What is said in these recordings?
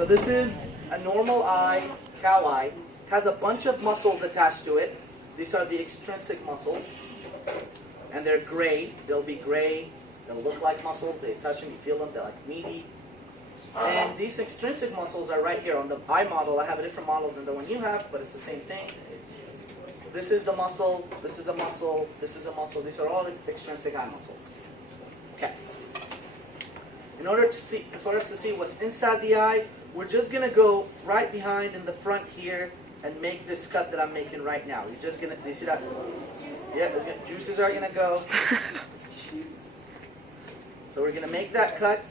So this is a normal eye, cow eye. It has a bunch of muscles attached to it. These are the extrinsic muscles. And they're gray. They'll be gray. They'll look like muscles. They touch them, you feel them. They're like meaty. And these extrinsic muscles are right here. On the eye model, I have a different model than the one you have, but it's the same thing. This is the muscle. This is a muscle. This is a muscle. These are all extrinsic eye muscles. Okay. In order to see, for us to see what's inside the eye, we're just going to go right behind in the front here and make this cut that I'm making right now. You're just going to, you see that? Yeah, juices are going to go. So we're going to make that cut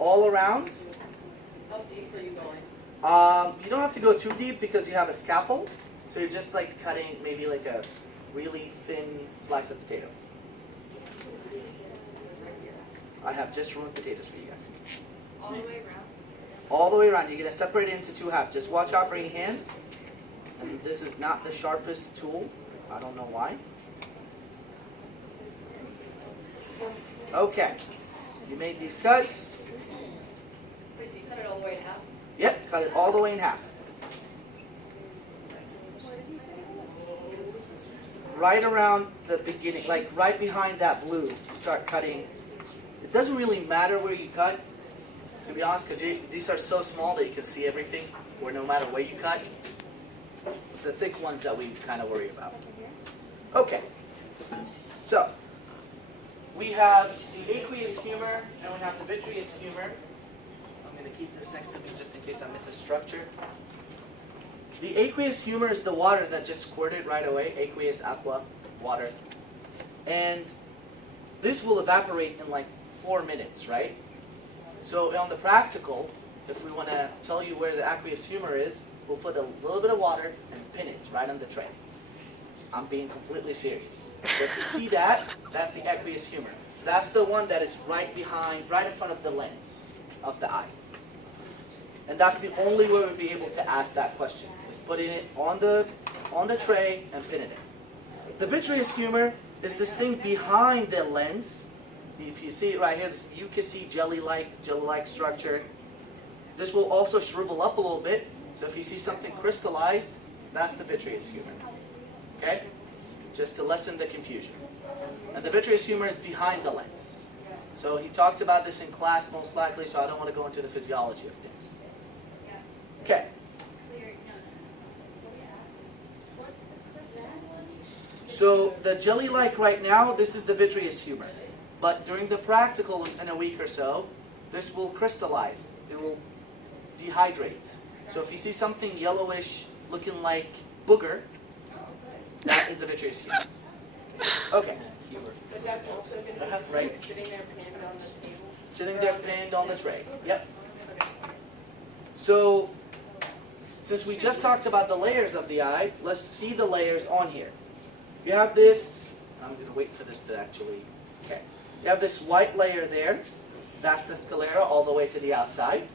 all around. How deep are you going? You don't have to go too deep because you have a scalpel. So you're just like cutting maybe like a really thin slice of potato. I have just ruined potatoes for you guys. All the way around? All the way around. You're going to separate it into two halves. Just watch out for any hands. And this is not the sharpest tool. I don't know why. Okay. You made these cuts. Wait, so you cut it all the way in half? Yep, cut it all the way in half. Right around the beginning, like right behind that blue, you start cutting. It doesn't really matter where you cut, to be honest, because these are so small that you can see everything, where no matter where you cut. It's the thick ones that we kind of worry about. Okay, so we have the aqueous humor and we have the vitreous humor. I'm going to keep this next to me just in case I miss a structure. The aqueous humor is the water that just squirted right away, aqueous, aqua, water. And this will evaporate in like 4 minutes, right? So on the practical, if we want to tell you where the aqueous humor is, we'll put a little bit of water and pin it right on the tray. I'm being completely serious. But you see that? That's the aqueous humor. That's the one that is right behind, right in front of the lens of the eye. And that's the only way we'll be able to ask that question, is putting it on the tray and pinning it. The vitreous humor is this thing behind the lens. If you see it right here, this mucousy jelly-like structure. This will also shrivel up a little bit. So if you see something crystallized, that's the vitreous humor. Okay? Just to lessen the confusion. And the vitreous humor is behind the lens. So he talked about this in class most likely, so I don't want to go into the physiology of things. Okay. So the jelly-like right now, this is the vitreous humor. But during the practical in a week or so, this will crystallize. It will dehydrate. So if you see something yellowish looking like booger, that is the vitreous humor. Okay. But that's also going to be just Right. like sitting there pinned on the table? Sitting there pinned on the tray. Yep. So, since we just talked about the layers of the eye, let's see the layers on here. You have this, I'm going to wait for this to actually, okay. You have this white layer there. That's the sclera all the way to the outside.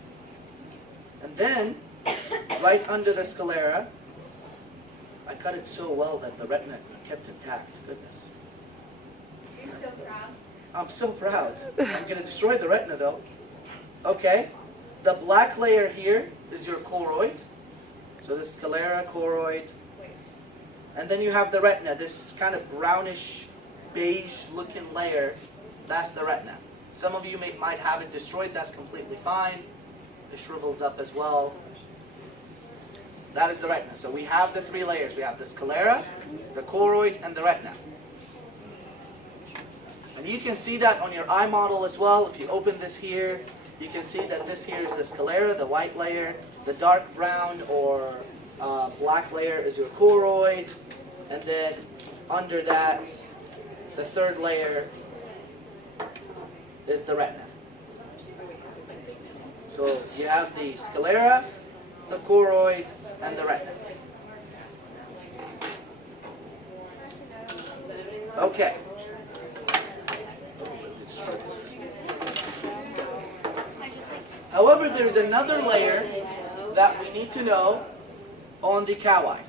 And then, right under the sclera, I cut it so well that the retina kept intact. Goodness. You're so proud. I'm so proud. I'm going to destroy the retina though. Okay. The black layer here is your choroid. So the sclera, choroid. And then you have the retina, this kind of brownish, beige looking layer. That's the retina. Some of you might have it destroyed. That's completely fine. It shrivels up as well. That is the retina. So we have the 3 layers. We have the sclera, the choroid, and the retina. And you can see that on your eye model as well. If you open this here, you can see that this here is the sclera, the white layer. The dark brown or black layer is your choroid. And then under that, the 3rd layer is the retina. So you have the sclera, the choroid, and the retina. Okay. However, there's another layer that we need to know on the cow eye.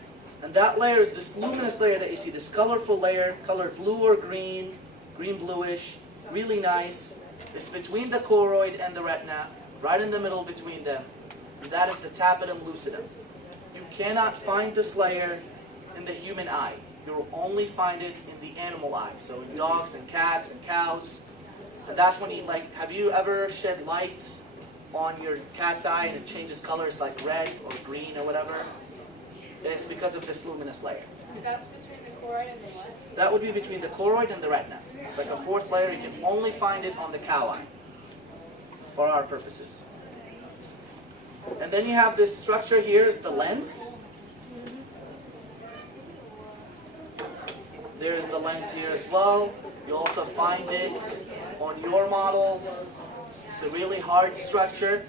And that layer is this luminous layer that you see, this colorful layer, colored blue or green, green-bluish, really nice. It's between the choroid and the retina, right in the middle between them. and that is the tapetum lucidum. You cannot find this layer in the human eye. You will only find it in the animal eye. So in dogs and cats and cows. And that's when you, like, have you ever shed light on your cat's eye and it changes colors like red or green or whatever? It's because of this luminous layer. That's between the choroid and the what? That would be between the choroid and the retina. It's like a fourth layer. You can only find it on the cow eye for our purposes. And then you have this structure here is the lens. There's the lens here as well. You also find it on your models. It's a really hard structure.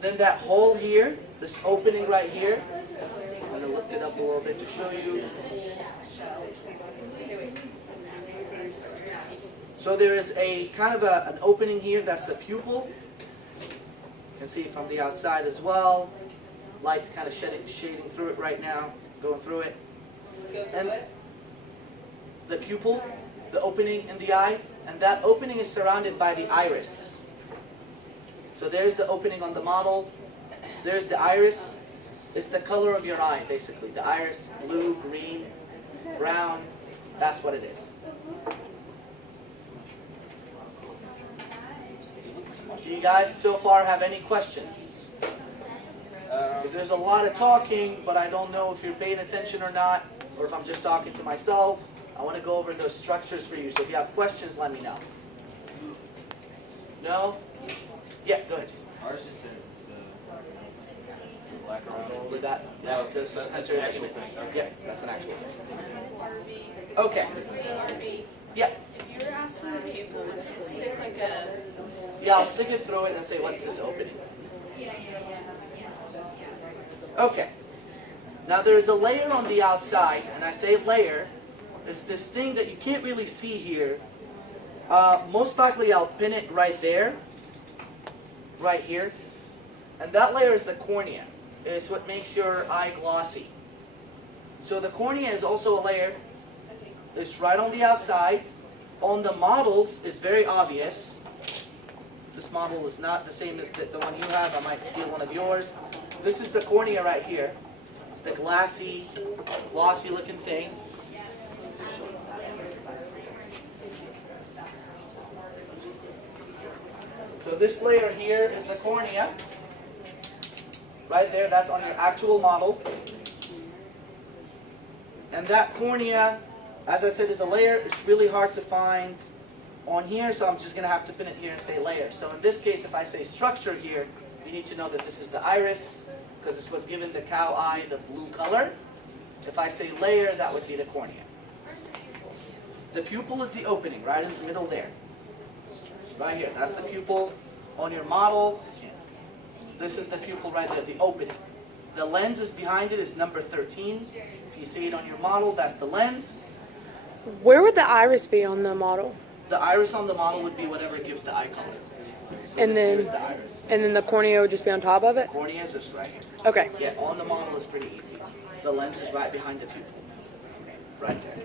Then that hole here, this opening right here, I'm going to lift it up a little bit to show you. So there is a kind of an opening here, that's the pupil. You can see it from the outside as well. Light kind of shading through it right now, going through it. And the pupil, the opening in the eye, and that opening is surrounded by the iris. So there's the opening on the model. There's the iris. It's the color of your eye, basically. The iris, blue, green, brown, that's what it is. Do you guys so far have any questions? Because there's a lot of talking, but I don't know if you're paying attention or not, or if I'm just talking to myself. I want to go over those structures for you, so if you have questions, let me know. No? Yeah, go ahead, Jason. Ours just says it's black around. Over that, that's the suspensory ligaments. Yeah, that's an actual thing. Okay. Yeah. If you were asked for the pupil, would you stick like a... Yeah, I'll stick it through it and say, what's this opening? Okay. Now there's a layer on the outside, and I say layer, it's this thing that you can't really see here. Most likely I'll pin it right there, right here. And that layer is the cornea. It's what makes your eye glossy. So the cornea is also a layer. It's right on the outside. On the models, it's very obvious. This model is not the same as the one you have. I might steal one of yours. This is the cornea right here. It's the glossy looking thing. So this layer here is the cornea. Right there, that's on your actual model. And that cornea, as I said, is a layer. It's really hard to find on here, so I'm just going to have to pin it here and say layer. So in this case, if I say structure here, you need to know that this is the iris, because this was given the cow eye the blue color. If I say layer, that would be the cornea. The pupil is the opening, right in the middle there. Right here, that's the pupil on your model. This is the pupil right there, the opening. The lens is behind it, is number 13. If you see it on your model, that's the lens. Where would the iris be on the model? The iris on the model would be whatever gives the eye color. So And this then- here is the iris. And then the cornea would just be on top of it? Cornea is just right here. Okay. Yeah, on the model is pretty easy. The lens is right behind the pupil. Right there.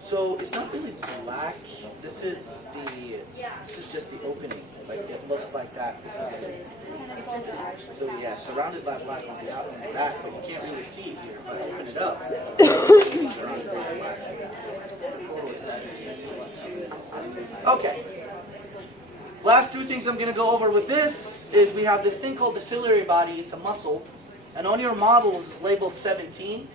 So it's not really black. This is just the opening. Like it looks like that. So yeah, surrounded by black on the out and the back, but you can't really see it here if I open it up. It's surrounded by black. Okay. Last two things I'm going to go over with this is we have this thing called the ciliary body. It's a muscle. And on your models it's labeled 17.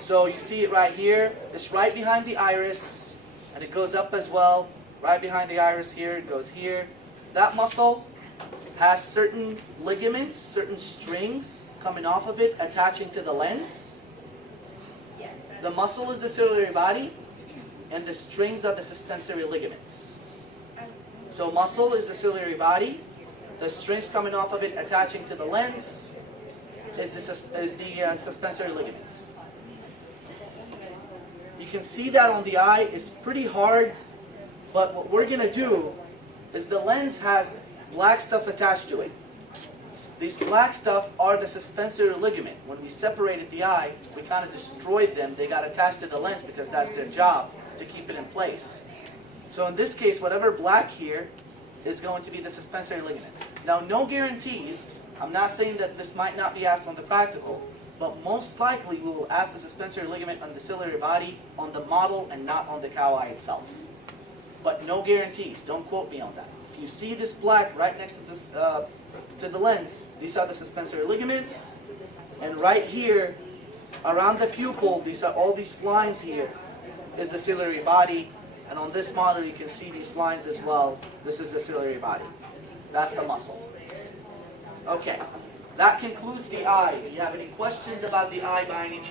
So you see it right here. It's right behind the iris. And it goes up as well. Right behind the iris here. It goes here. That muscle has certain ligaments, certain strings coming off of it, attaching to the lens. The muscle is the ciliary body. And the strings are the suspensory ligaments. So muscle is the ciliary body. The strings coming off of it, attaching to the lens, is the suspensory ligaments. You can see that on the eye. It's pretty hard, but what we're going to do is the lens has black stuff attached to it. These black stuff are the suspensory ligament. When we separated the eye, we kind of destroyed them. They got attached to the lens because that's their job, to keep it in place. So in this case, whatever black here is going to be the suspensory ligaments. Now, no guarantees. I'm not saying that this might not be asked on the practical, but most likely we will ask the suspensory ligament on the ciliary body on the model and not on the cow eye itself. But no guarantees. Don't quote me on that. If you see this black right next to this to the lens, these are the suspensory ligaments, and right here around the pupil, these are all these lines here is the ciliary body, and on this model you can see these lines as well. This is the ciliary body. That's the muscle. Okay, that concludes the eye. Do you have any questions about the eye by any chance?